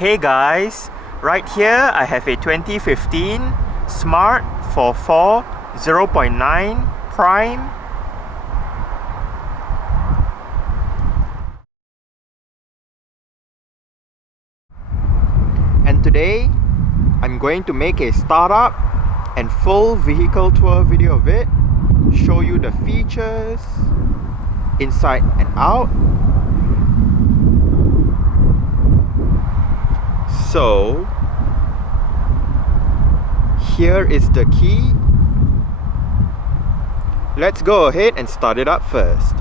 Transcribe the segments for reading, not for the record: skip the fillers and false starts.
Hey guys, right here I have a 2015 Smart forfour 0.9 Prime. And today I'm going to make a startup and full vehicle tour video of it, show you the features inside and out. So here is the key. Let's go ahead and start it up first.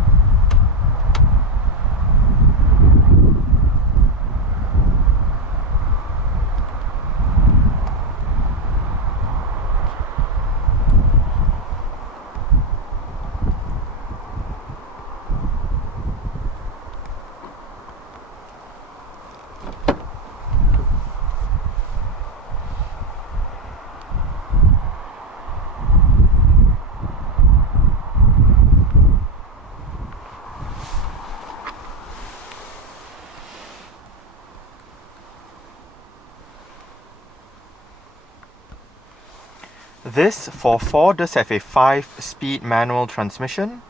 This forfour does have a 5-speed manual transmission.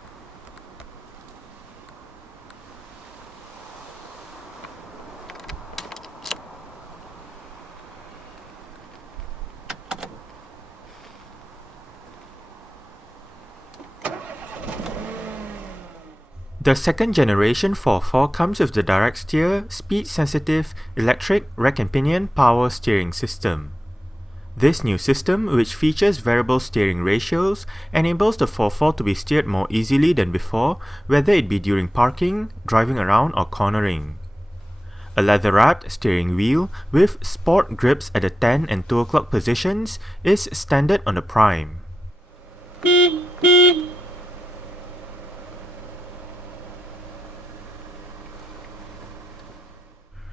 The second generation forfour comes with the direct steer, speed-sensitive, electric rack and pinion power steering system. This new system, which features variable steering ratios, enables the forfour to be steered more easily than before, whether it be during parking, driving around or cornering. A leather-wrapped steering wheel with sport grips at the 10 and 2 o'clock positions is standard on the Prime.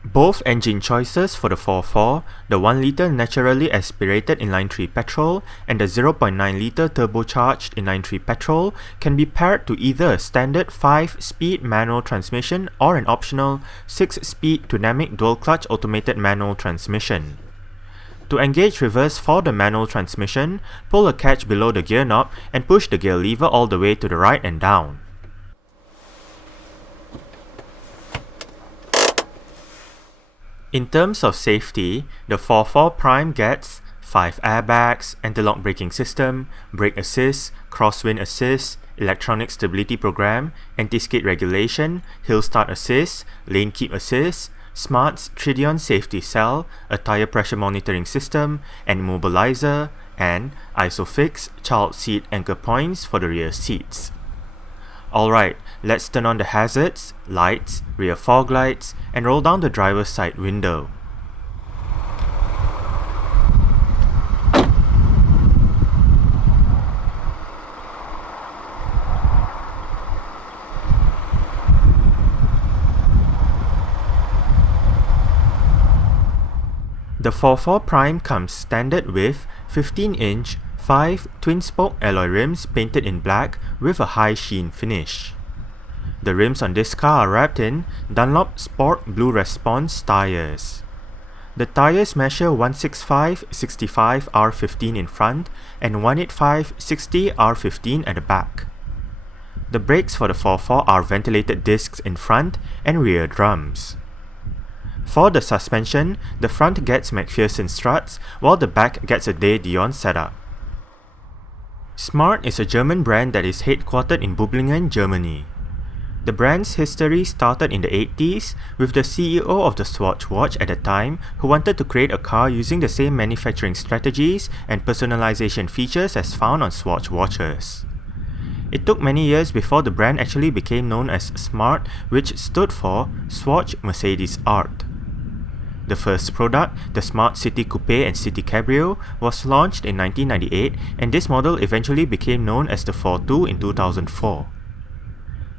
Both engine choices for the forfour, the 1 litre naturally aspirated inline 3 petrol and the 0.9 litre turbocharged inline 3 petrol, can be paired to either a standard 5-speed manual transmission or an optional 6-speed twinamic dual-clutch automated manual transmission. To engage reverse for the manual transmission, pull a catch below the gear knob and push the gear lever all the way to the right and down. In terms of safety, the forfour Prime gets 5 airbags, anti-lock braking system, brake assist, crosswind assist, electronic stability program, anti-skid regulation, hill start assist, lane keep assist, Smart's Tridion safety cell, a tire pressure monitoring system, an immobilizer, and ISOFIX child seat anchor points for the rear seats. Alright, let's turn on the hazards, lights, rear fog lights, and roll down the driver's side window. The forfour Prime comes standard with 15-inch 5 twin-spoke alloy rims painted in black with a high sheen finish. The rims on this car are wrapped in Dunlop Sport Blue Response tyres. The tyres measure 165/65 R15 in front and 185/60 R15 at the back. The brakes for the forfour are ventilated discs in front and rear drums. For the suspension, the front gets McPherson struts while the back gets a De Dion setup. Smart is a German brand that is headquartered in Böblingen, Germany. The brand's history started in the 80s with the CEO of the Swatch watch at the time who wanted to create a car using the same manufacturing strategies and personalization features as found on Swatch watches. It took many years before the brand actually became known as Smart, which stood for Swatch Mercedes Art. The first product, the Smart City Coupe and City Cabrio, was launched in 1998, and this model eventually became known as the forfour in 2004.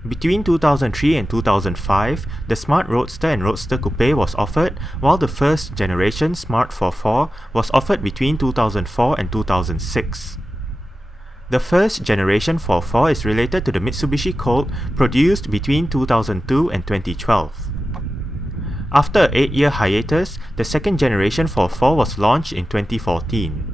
Between 2003 and 2005, the Smart Roadster and Roadster Coupe was offered, while the first generation Smart forfour was offered between 2004 and 2006. The first generation forfour is related to the Mitsubishi Colt produced between 2002 and 2012. After an 8-year hiatus, the second generation forfour was launched in 2014.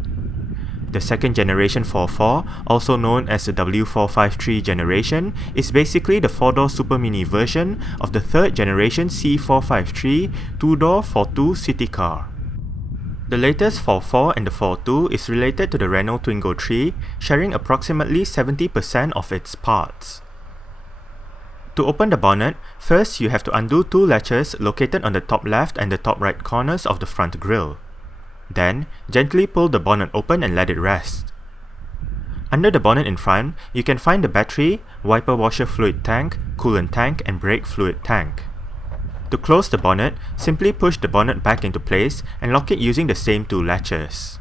The second generation forfour, also known as the W453 generation, is basically the 4-door Super Mini version of the third generation C453 2-door forfour city car. The latest forfour and the forfour is related to the Renault Twingo 3, sharing approximately 70% of its parts. To open the bonnet, first you have to undo two latches located on the top left and the top right corners of the front grille. Then, gently pull the bonnet open and let it rest. Under the bonnet in front, you can find the battery, wiper washer fluid tank, coolant tank, and brake fluid tank. To close the bonnet, simply push the bonnet back into place and lock it using the same two latches.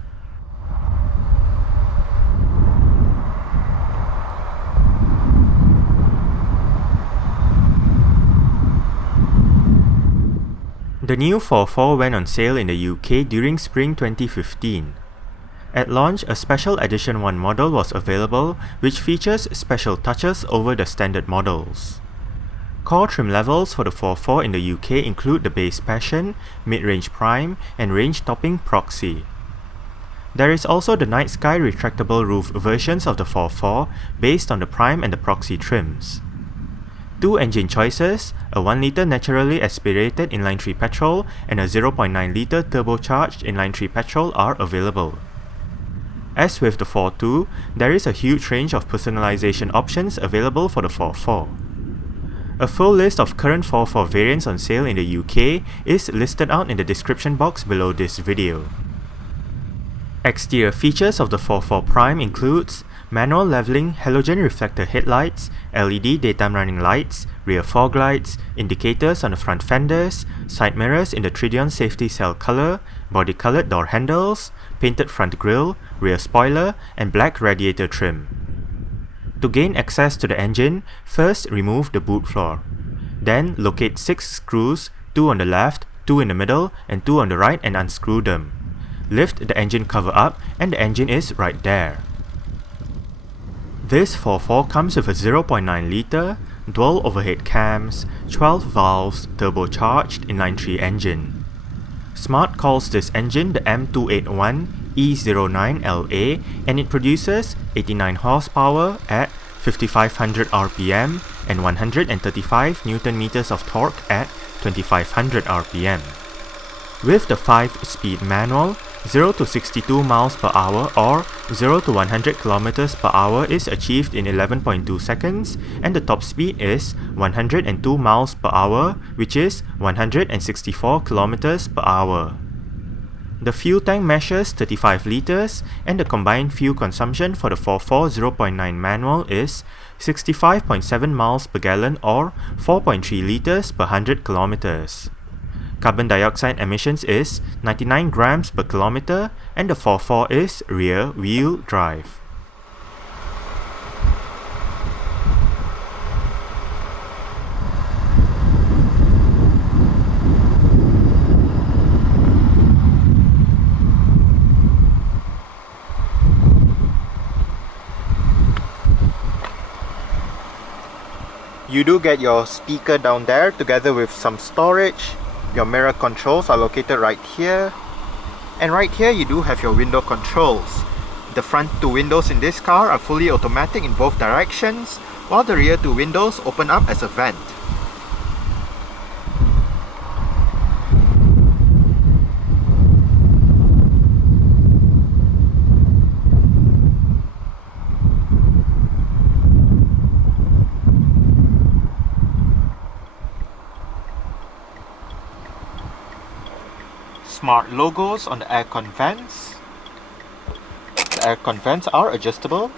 The new forfour went on sale in the UK during spring 2015. At launch, a Special Edition 1 model was available, which features special touches over the standard models. Core trim levels for the forfour in the UK include the base Passion, mid-range Prime, and range-topping Proxy. There is also the Night Sky retractable roof versions of the forfour based on the Prime and the Proxy trims. Two engine choices, a 1-litre naturally aspirated inline-3 petrol and a 0.9-litre turbocharged inline-3 petrol are available. As with the forfour, there is a huge range of personalization options available for the forfour. A full list of current forfour variants on sale in the UK is listed out in the description box below this video. Exterior features of the forfour Prime includes manual leveling halogen reflector headlights, LED daytime running lights, rear fog lights, indicators on the front fenders, side mirrors in the Tridion safety cell color, body-colored door handles, painted front grille, rear spoiler, and black radiator trim. To gain access to the engine, first remove the boot floor. Then locate 6 screws, 2 on the left, 2 in the middle, and 2 on the right and unscrew them. Lift the engine cover up and the engine is right there. This forfour comes with a 0.9-litre, dual overhead cams, 12 valves, turbocharged inline-3 engine. Smart calls this engine the M281E09LA and it produces 89 horsepower at 5500 RPM and 135 Nm of torque at 2500 RPM. With the 5-speed manual, 0 to 62 miles per hour or 0 to 100 kilometers per hour is achieved in 11.2 seconds and the top speed is 102 miles per hour, which is 164 kilometers per hour. The fuel tank measures 35 liters and the combined fuel consumption for the forfour 0.9 manual is 65.7 miles per gallon or 4.3 liters per 100 kilometers. Carbon dioxide emissions is 99 grams per kilometer and the forfour is rear wheel drive. You do get your speaker down there together with some storage. Your mirror controls are located right here. And right here you do have your window controls. The front two windows in this car are fully automatic in both directions, while the rear two windows open up as a vent. Smart logos on the aircon vents. The aircon vents are adjustable.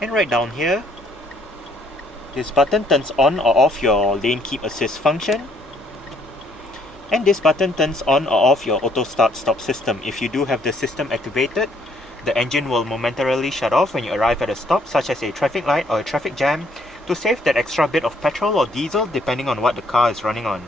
And right down here, this button turns on or off your lane keep assist function. And this button turns on or off your auto start stop system. If you do have the system activated, the engine will momentarily shut off when you arrive at a stop, such as a traffic light or a traffic jam, to save that extra bit of petrol or diesel depending on what the car is running on.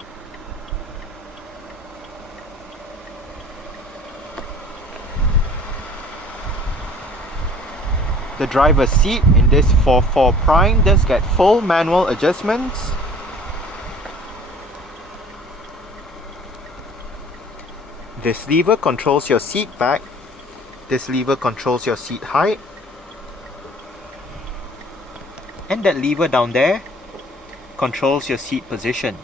The driver's seat in this 4four Prime does get full manual adjustments. This lever controls your seat back. This lever controls your seat height. And that lever down there controls your seat position.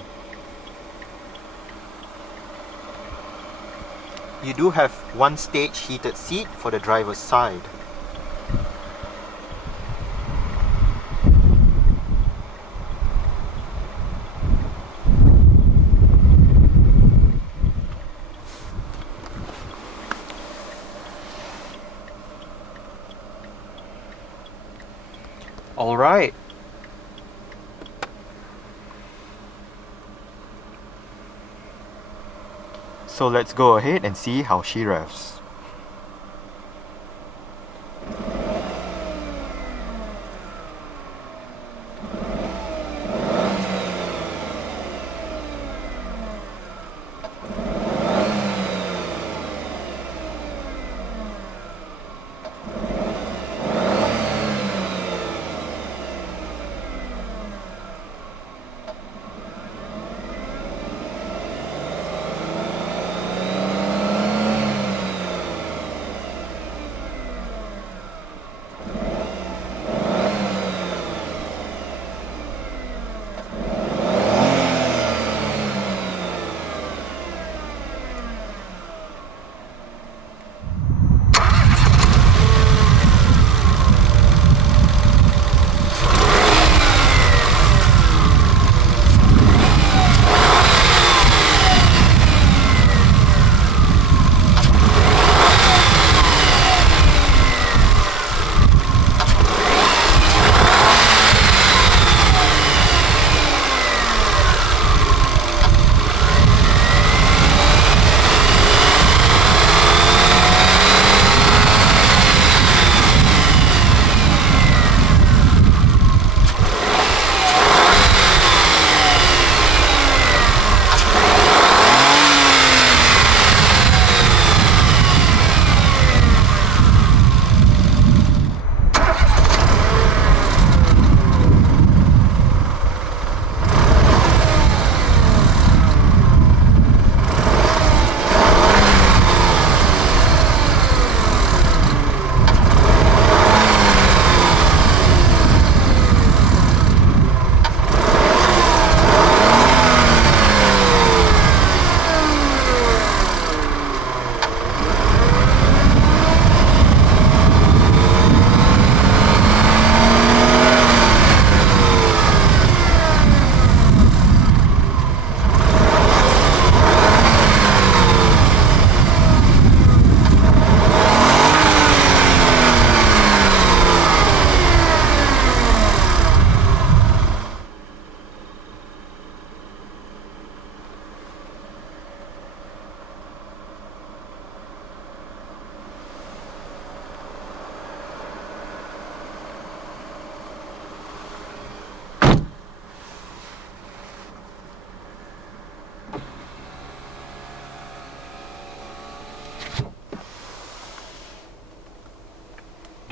You do have one stage heated seat for the driver's side. Alright. So let's go ahead and see how she revs.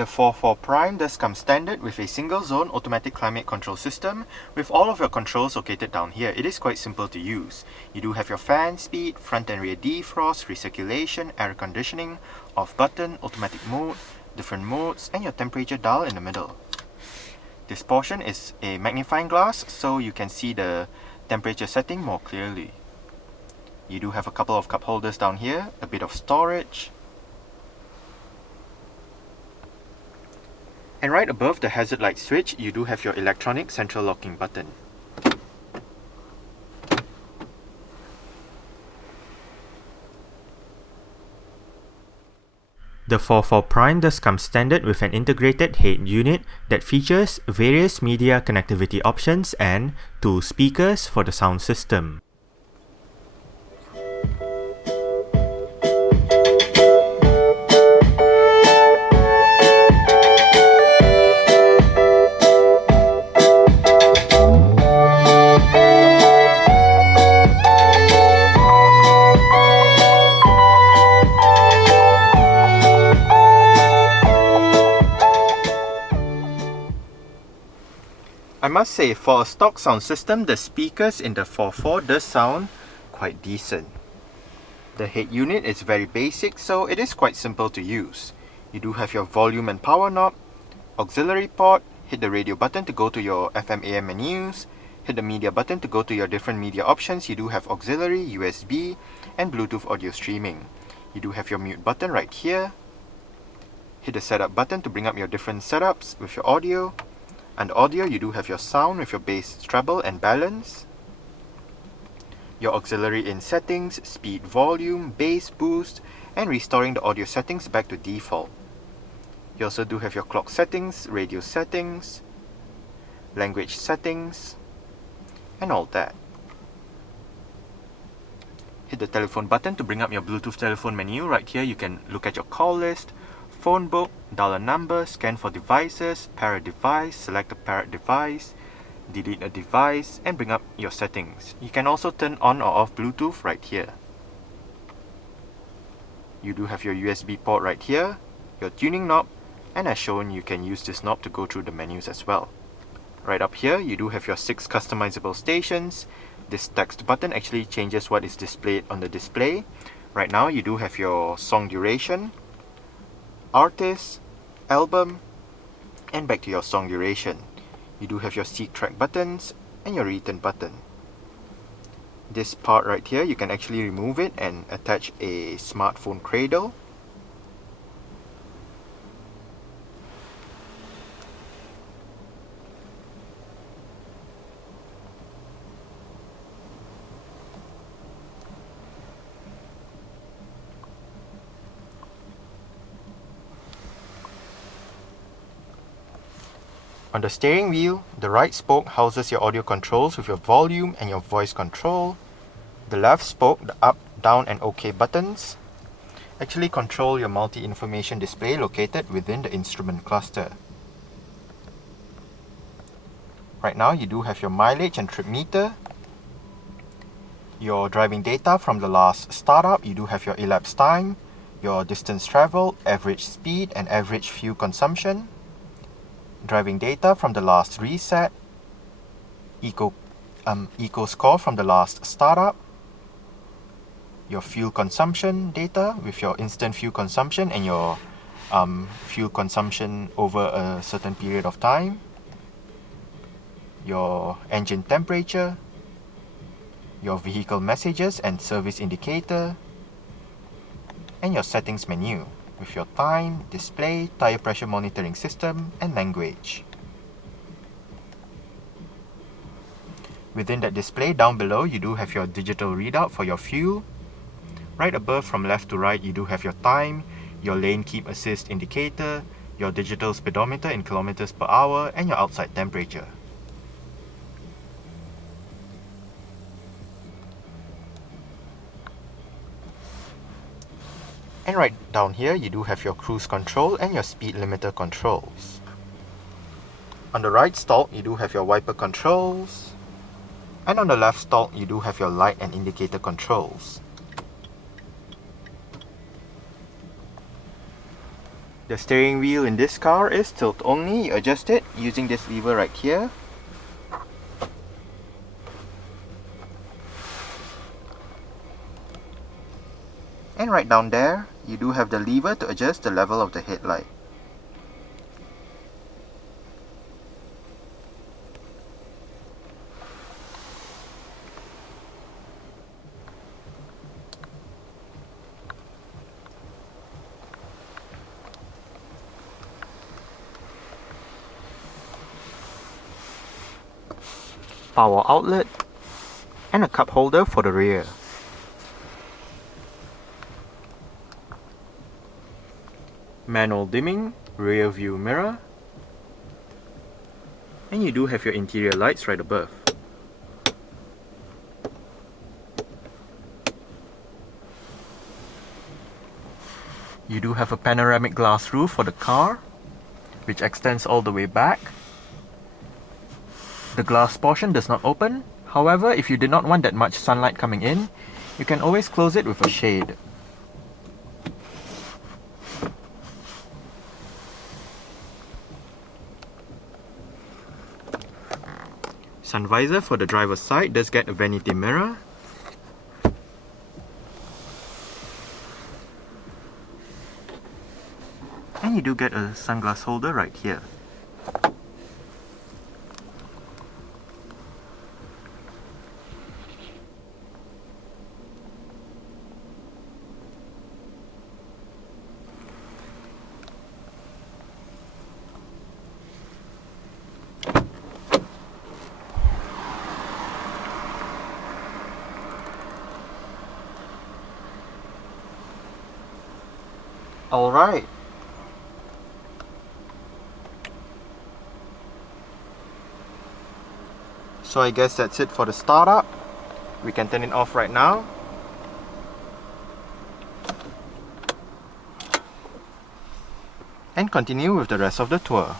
The 4four Prime does come standard with a single zone automatic climate control system with all of your controls located down here. It is quite simple to use. You do have your fan speed, front and rear defrost, recirculation, air conditioning, off button, automatic mode, different modes, and your temperature dial in the middle. This portion is a magnifying glass so you can see the temperature setting more clearly. You do have a couple of cup holders down here, a bit of storage. And right above the hazard light switch, you do have your electronic central locking button. The 4four Prime does come standard with an integrated head unit that features various media connectivity options and 2 speakers for the sound system. I must say, for a stock sound system, the speakers in the forfour does sound quite decent. The head unit is very basic, so it is quite simple to use. You do have your volume and power knob, auxiliary port, hit the radio button to go to your FM AM menus, hit the media button to go to your different media options. You do have auxiliary, USB, and Bluetooth audio streaming. You do have your mute button right here. Hit the setup button to bring up your different setups with your audio. Under audio, you do have your sound with your bass treble and balance. Your auxiliary in settings, speed, volume, bass, boost, and restoring the audio settings back to default. You also do have your clock settings, radio settings, language settings, and all that. Hit the telephone button to bring up your Bluetooth telephone menu. Right here you can look at your call list, phone book, dial a number, scan for devices, pair a device, select a paired device, delete a device, and bring up your settings. You can also turn on or off Bluetooth right here. You do have your USB port right here, your tuning knob, and as shown you can use this knob to go through the menus as well. Right up here you do have your 6 customizable stations. This text button actually changes what is displayed on the display. Right now you do have your song duration, artist, album, and back to your song duration. You do have your seek track buttons and your return button. This part right here, you can actually remove it and attach a smartphone cradle. On the steering wheel, the right spoke houses your audio controls with your volume and your voice control. The left spoke, the up, down and OK buttons, actually control your multi-information display located within the instrument cluster. Right now you do have your mileage and trip meter, your driving data from the last startup. You do have your elapsed time, your distance traveled, average speed and average fuel consumption, driving data from the last reset, eco score from the last startup, your fuel consumption data with your instant fuel consumption and your fuel consumption over a certain period of time, your engine temperature, your vehicle messages and service indicator, and your settings menu with your time, display, tire pressure monitoring system, and language. Within that display down below, you do have your digital readout for your fuel. Right above from left to right, you do have your time, your lane keep assist indicator, your digital speedometer in kilometers per hour, and your outside temperature. And right down here, you do have your cruise control and your speed limiter controls. On the right stalk, you do have your wiper controls. And on the left stalk, you do have your light and indicator controls. The steering wheel in this car is tilt only. You adjust it using this lever right here. And right down there, you do have the lever to adjust the level of the headlight. Power outlet, and a cup holder for the rear. Manual dimming, rear view mirror, and you do have your interior lights right above. You do have a panoramic glass roof for the car, which extends all the way back. The glass portion does not open. However, if you did not want that much sunlight coming in, you can always close it with a shade. Sun visor for the driver's side does get a vanity mirror. And you do get a sunglass holder right here. Alright. So I guess that's it for the startup. We can turn it off right now. And continue with the rest of the tour.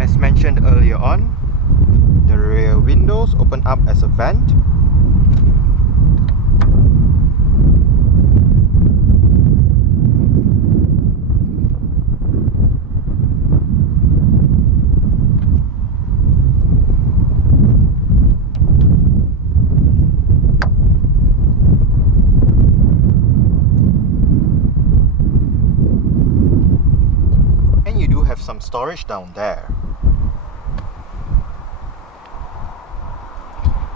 As mentioned earlier on, the rear windows open up as a vent. And you do have some storage down there.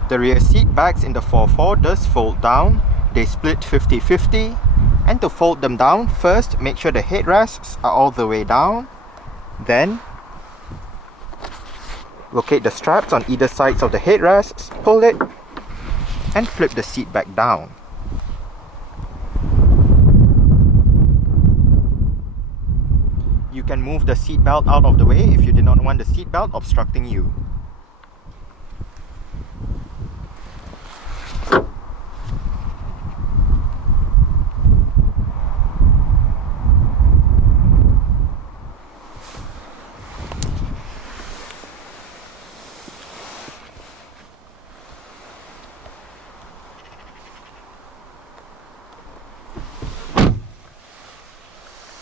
The rear seat backs in the 4four does fold down. They split 50-50. And to fold them down, first make sure the headrests are all the way down. Then locate the straps on either sides of the headrests, pull it, and flip the seat back down. You can move the seat belt out of the way if you do not want the seat belt obstructing you.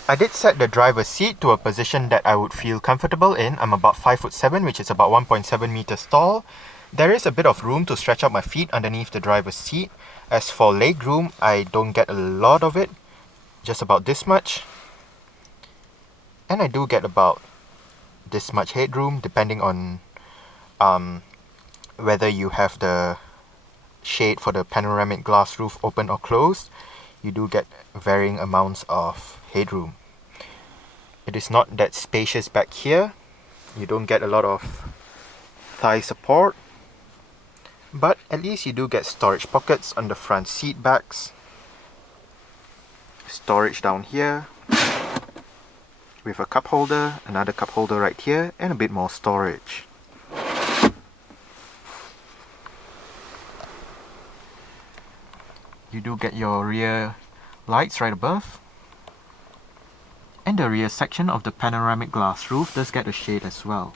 I did set the driver's seat to a position that I would feel comfortable in. I'm about 5'7", which is about 1.7 meters tall. There is a bit of room to stretch out my feet underneath the driver's seat. As for leg room, I don't get a lot of it, just about this much. And I do get about this much headroom, depending on whether you have the shade for the panoramic glass roof open or closed. You do get varying amounts of headroom. It is not that spacious back here. You don't get a lot of thigh support, but at least you do get storage pockets on the front seat backs, storage down here with a cup holder, another cup holder right here, and a bit more storage. You do get your rear lights right above. And the rear section of the panoramic glass roof does get a shade as well.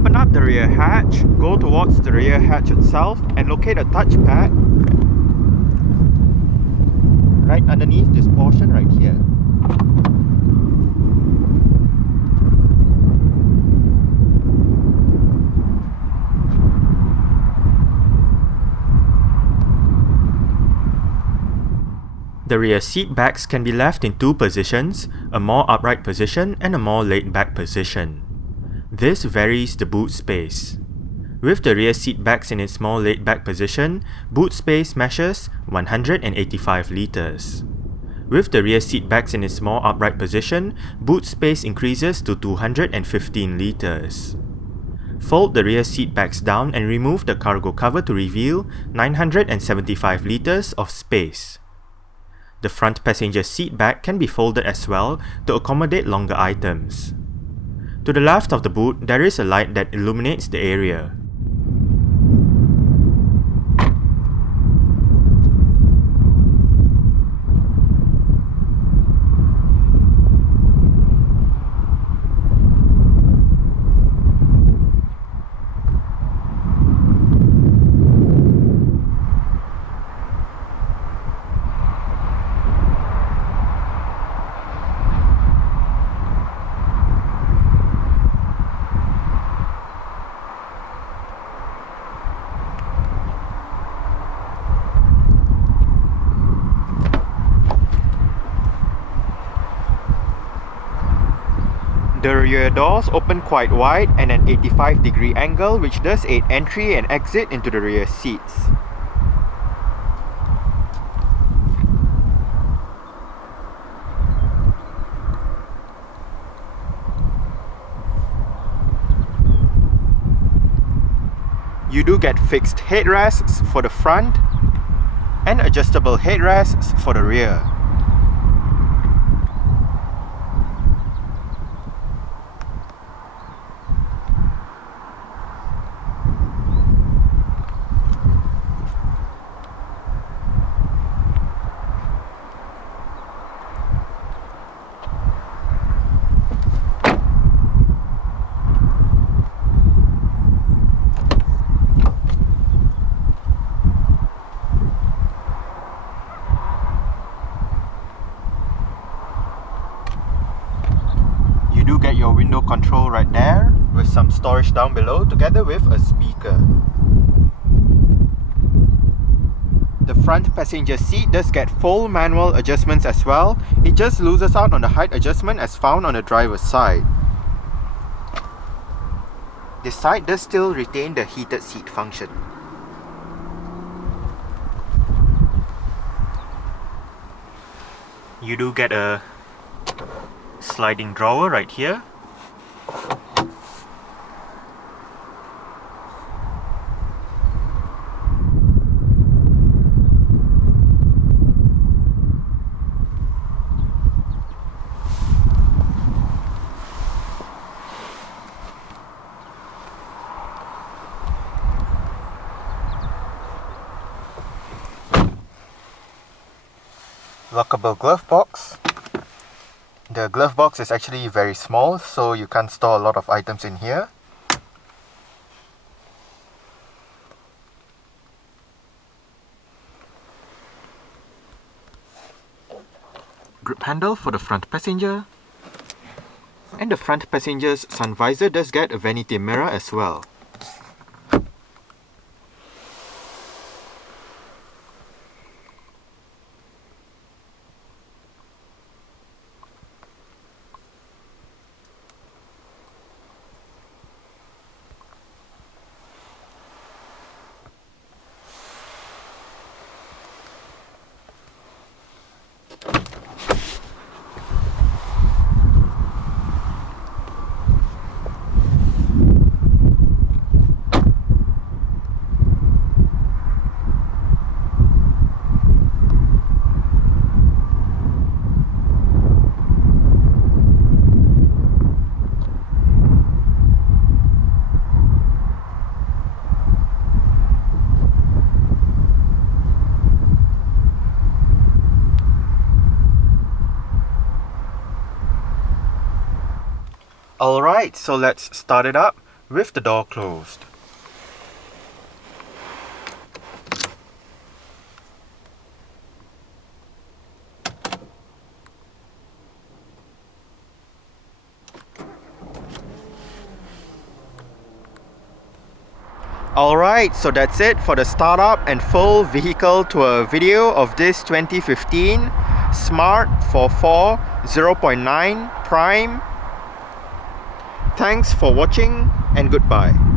Open up the rear hatch, go towards the rear hatch itself and locate a touchpad right underneath this portion right here. The rear seat backs can be left in two positions, a more upright position and a more laid back position. This varies the boot space. With the rear seat backs in its more laid back position, boot space measures 185 litres. With the rear seat backs in its more upright position, boot space increases to 215 litres. Fold the rear seat backs down and remove the cargo cover to reveal 975 litres of space. The front passenger seat back can be folded as well to accommodate longer items. To the left of the boot, there is a light that illuminates the area. The rear doors open quite wide and an 85-degree angle, which does aid entry and exit into the rear seats. You do get fixed headrests for the front and adjustable headrests for the rear. Get your window control right there with some storage down below together with a speaker. The front passenger seat does get full manual adjustments as well. It just loses out on the height adjustment as found on the driver's side. This side does still retain the heated seat function. You do get a sliding drawer right here. Lockable glove box. The glove box is actually very small, so you can't store a lot of items in here. Grip handle for the front passenger. And the front passenger's sun visor does get a vanity mirror as well. Alright, so let's start it up. with the door closed. Alright, so that's it for the startup and full vehicle tour video of this 2015 Smart forfour 0.9 Prime. Thanks for watching and goodbye.